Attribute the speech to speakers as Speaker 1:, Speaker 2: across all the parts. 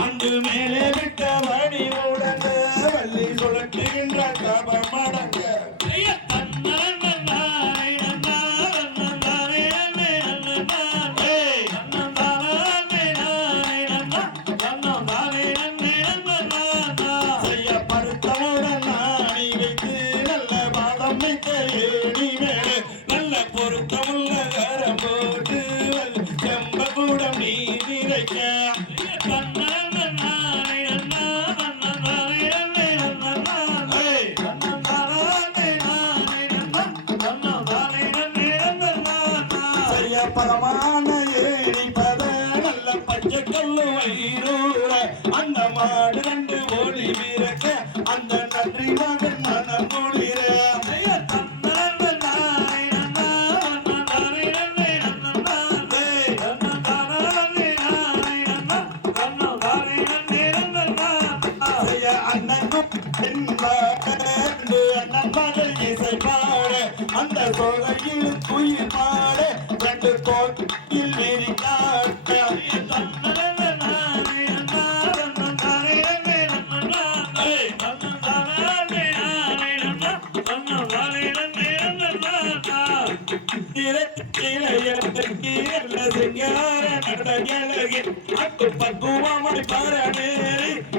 Speaker 1: அன்று மேலே
Speaker 2: விட்ட வழி உடனே வள்ளி சுழற்றுகின்ற பரமான ஏரி பத நல்ல பச்சை கல்லு வயிறூர அந்த மாடு ரெண்டு ஓடி நம்மதை இசை பாட அந்த சோகையில்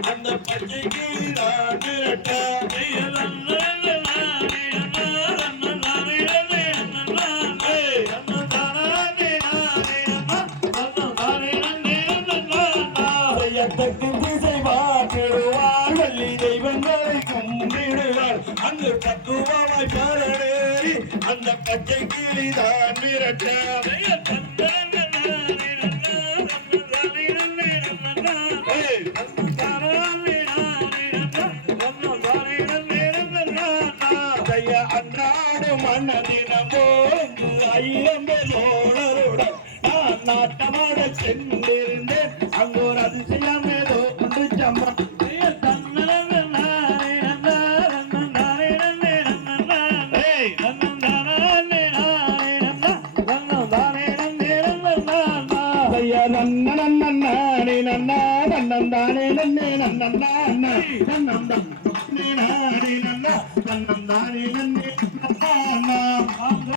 Speaker 2: அந்த பச்சைக்கு நான் நிரட்ட தெற்கு திசை பார்க்கிடுவார் வள்ளி தெய்வங்கள் அங்கு பக்குவமாய் பரணேறி அந்த பச்சை கிளிதான் விரட்ட அன்றாடும் மன்னதினமோ ஐயம்பதோழருடன் நான் நாட்டமாட சென்றிருந்தேன். நன்னம் தானே நன்னே நன்னம் தானே நன்னம் தானே நன்னே நன்னம் தானே நன்னே நன்னா